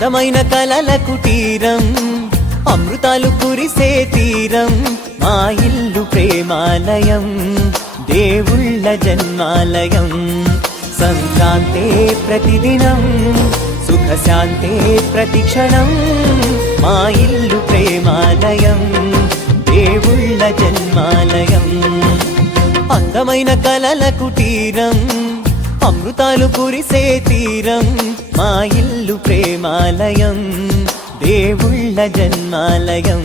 అందమైన కలల కుటీరం, అమృతాలు కురిసే తీరం, మా ఇల్లు ప్రేమాలయం, దేవుళ్ళ జన్మాలయం. సంక్రాంతే ప్రతిదినం, సుఖశాంతే ప్రతిక్షణం, మా ఇల్లు ప్రేమాలయం, దేవుళ్ళ జన్మాలయం. అందమైన కలల కుటీరం, అమృతాలు కురిసే తీరం, మా ఇల్లు ప్రేమాలయం, దేవుళ్ళ జన్మాలయం.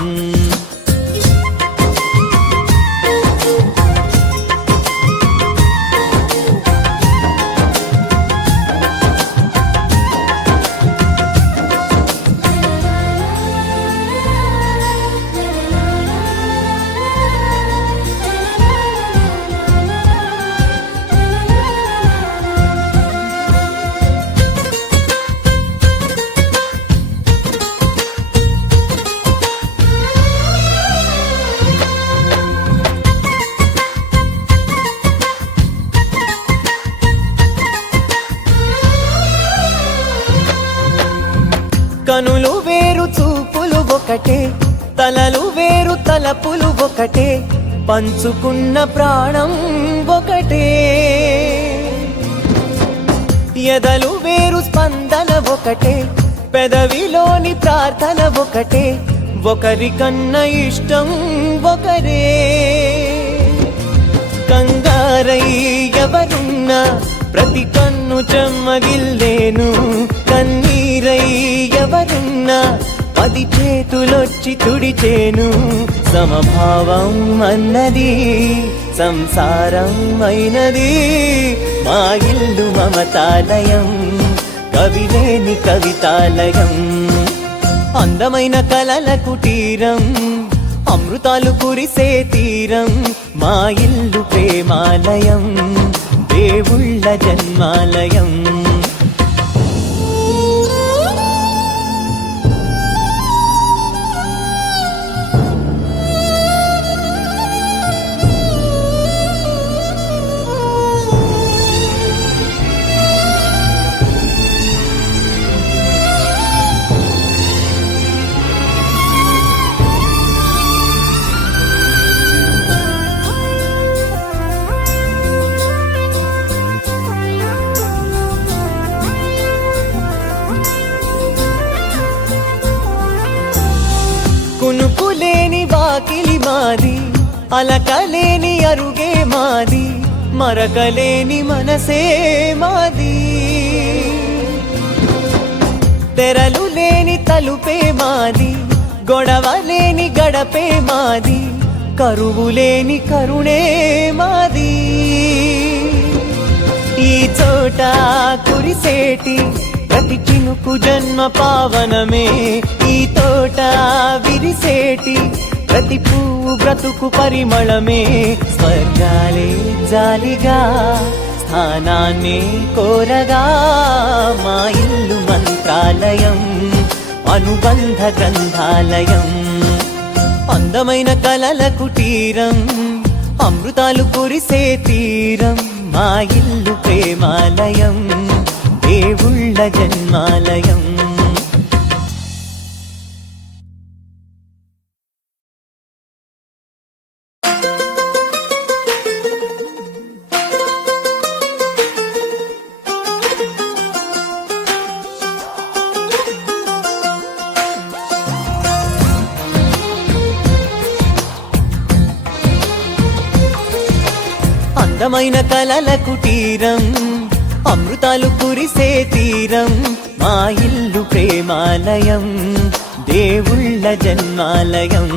కనులు వేరు చూపులు ఒకటే, తలలు వేరు తలపులు ఒకటే, పంచుకున్న ప్రాణం ఒకటే. ఎదలు వేరు స్పందన ఒకటే, పెదవిలోని ప్రార్థన ఒకటే, ఒకరికన్నా ఇష్టం ఒకరే. కంగారై ఎవరున్నా ప్రతి కన్ను చెమ్మగిల్లేను, కన్నీరై ఎవరున్నా 10 చేతులొచ్చి తుడిచేను. సమభావం అన్నది సంసారం అయినది, మా ఇల్లు మమతాలయం, కవిలేని కవితాలయం. అందమైన కలల కుటీరం, అమృతాలు కురిసే తీరం, మా ఇల్లు ప్రేమాలయం, దేవుళ్ళ జన్మాలయం. కునుకులేని వాకిలి మాది, అలకలేని అరుగే మాది, మరకలేని మనసే మాది. తెరలు లేని తలుపే మాది, గొడవ లేని గడపే మాది, కరువు లేని కరుణే మాది. ఈ చోట కురిసేటి ప్రతి చినుకు జన్మ పావనమే, ఈ తోట విరిసేటి ప్రతి పువ్వు బ్రతుకు పరిమళమే. స్వర్గాలే జాలిగా స్థానాన్ని కోరగా, మా ఇల్లు మంత్రాలయం, అనుబంధ గ్రంథాలయం. అందమైన కలల కుటీరం, అమృతాలు కురిసే తీరం, మా ఇల్లు ప్రేమాలయం, దేవుళ్ళ జన్మాలయం. అందమైన కలల కుటీరం, అమృతాలు కురిసే తీరం, మా ఇల్లు ప్రేమాలయం, దేవుళ్ళ జన్మాలయం.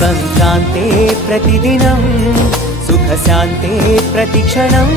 సంక్రాంతే ప్రతిదినం, సుఖశాంతే ప్రతిక్షణం.